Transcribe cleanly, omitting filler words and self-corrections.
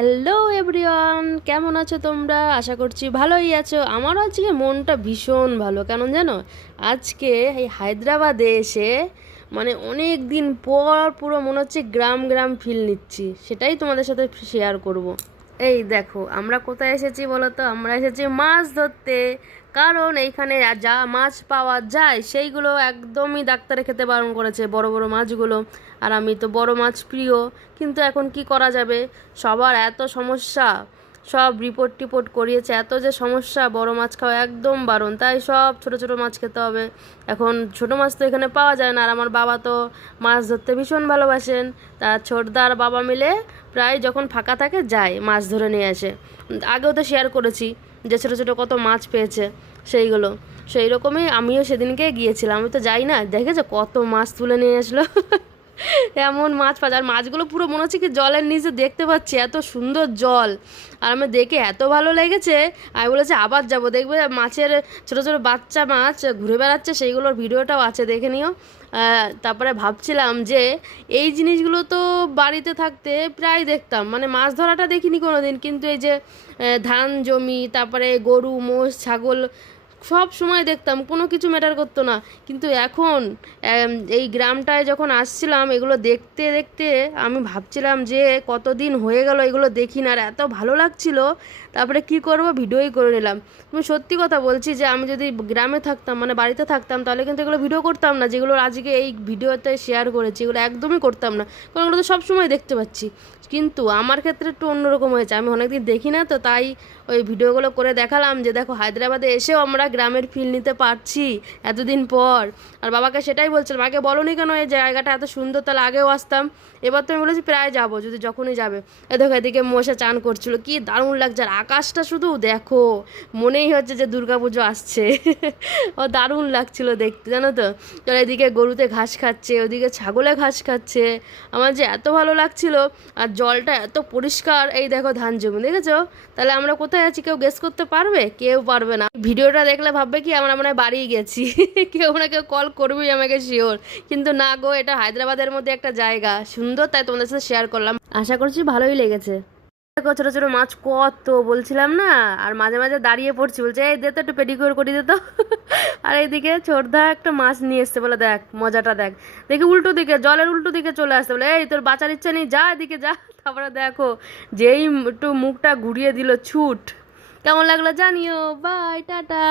Hello everyone, কেমন আছো তোমরা? আশা করছি ভালোই আছো। আমারও আজকে মনটা ভীষণ ভালো, কেন জানো? আজকে এই হায়দ্রাবাদে এসে মানে অনেক দিন পর পুরো মনে হচ্ছে গ্রাম গ্রাম ফিল নিচ্ছি, সেটাই তোমাদের সাথে শেয়ার করব। এই দেখো আমরা কোথায় এসেছি বলো তো? আমরা এসেছি মাছ ধরতে। কারণ এইখানে যা মাছ পাওয়া যায় সেইগুলো একদমই ডাক্তারে খেতে বারণ করেছে, বড় বড় মাছগুলো। আর আমি তো বড় মাছ প্রিয়, কিন্তু এখন কি করা যাবে? সবার এত সমস্যা, সব রিপোর্ট টিপোর্ট করিয়েছে, এত যে সমস্যা, বড় মাছ খাওয়া একদম বারণ, তাই সব ছোট ছোট মাছ খেতে হবে। এখন ছোট মাছ তো এখানে পাওয়া যায় না, আর আমার বাবা তো মাছ ধরতে ভীষণ ভালোবাসেন। তার ছোটদার বাবা মিলে প্রায় যখন ফাঁকা থাকে যায় মাছ ধরে নিয়ে আসে। আগেও তো শেয়ার করেছি যে ছোটো ছোটো কত মাছ পেয়েছে সেইগুলো। সেই রকমই আমিও সেদিনকে গিয়েছিলাম, আমি তো যাই না, দেখেছো কত মাছ তুলে নিয়ে আসলো। এমন মাছ পাওয়া যায়, আর মাছগুলো পুরো মনে হচ্ছে কি জলের নিচে দেখতে পাচ্ছি, এত সুন্দর জল। আর আমার দেখে এত ভালো লেগেছে, আমি বলেছি আবার যাব, দেখবে মাছের ছোটো ছোটো বাচ্চা মাছ ঘুরে বেড়াচ্ছে, সেইগুলোর ভিডিওটাও আছে, দেখে নিও। তারপরে ভাবছিলাম যে এই জিনিসগুলো তো বাড়িতে থাকতে প্রায় দেখতাম, মানে মাছ ধরাটা দেখিনি কোনো দিন, কিন্তু এই যে ধান জমি, তারপরে গরু মোষ ছাগল সব সময় দেখতাম, কোনো কিছু ম্যাটার করতো না। কিন্তু এখন এই গ্রামটায় যখন আসছিলাম এগুলো দেখতে দেখতে আমি ভাবছিলাম যে কতদিন হয়ে গেল এগুলো দেখি না, আর এত ভালো লাগছিল। তারপরে কি করব, ভিডিওই করে নিলাম। তুমি সত্যি কথা বলছি যে আমি যদি গ্রামে থাকতাম, মানে বাড়িতে থাকতাম, তাহলে কিন্তু এগুলো ভিডিও করতাম না, যেগুলো আজকে এই ভিডিওতে শেয়ার করেছি এগুলো একদমই করতাম না, কারণ এগুলো তো সবসময় দেখতে পাচ্ছি। কিন্তু আমার ক্ষেত্রে একটু অন্যরকম হয়েছে, আমি অনেকদিন দেখি না তো, তাই ওই ভিডিওগুলো করে দেখালাম যে দেখো হায়দ্রাবাদে এসেও আমরা গ্রামের ফিল নিতে পারছি এতদিন পর। আর বাবাকে সেটাই বলছিলাম, আগে বলোনি কেন এই জায়গাটা এত সুন্দর, তাহলে আগেও আসতাম। এবার তো আমি বলেছি প্রায় যাবো, যদি যখনই যাবে। এ দেখো এদিকে মশা চান করছিল, কি দারুণ লাগছে, আর আকাশটা শুধু দেখো, মনেই হচ্ছে যে দুর্গাপুজো আসছে। ও দারুণ লাগছিল দেখতে, জানো তো। তো এদিকে গরুতে ঘাস খাচ্ছে, ওদিকে ছাগলে ঘাস খাচ্ছে, আমার যে এত ভালো লাগছিল। আর জলটা এত পরিষ্কার, এই দেখো ধান জমি, দেখেছো? তাহলে আমরা কোথায় আছি কেউ গেস করতে পারবে? কেউ পারবে না। ভিডিওটা দেখলে ভাববে কি আমরা মনে হয় বাড়িয়ে গেছি। কেউ না কেউ কল করবেই আমাকে, শিওর। কিন্তু না গো, এটা হায়দ্রাবাদের মধ্যে একটা জায়গা সুন্দর, তাই তোমাদের সাথে শেয়ার করলাম। আশা করছি ভালোই লেগেছে। দেখো ছোটো ছোটো মাছ কত, বলছিলাম না। আর মাঝে মাঝে দাঁড়িয়ে পড়ছি, বলছে এই দে তো একটু পেডিকিউর করি দে তো। আর এইদিকে ছোটদা একটা মাছ নিয়ে এসছে, বলে দেখ মজাটা দেখ। দেখি উল্টো দিকে, জলের উল্টো দিকে চলে আসতে, বলে এই তোর বাঁচার ইচ্ছা নেই, যা এদিকে যা। তারপরে দেখো যেই একটু মুখটা ঘুরিয়ে দিল, ছুট। কেমন লাগলো জানিও। Bye, tata.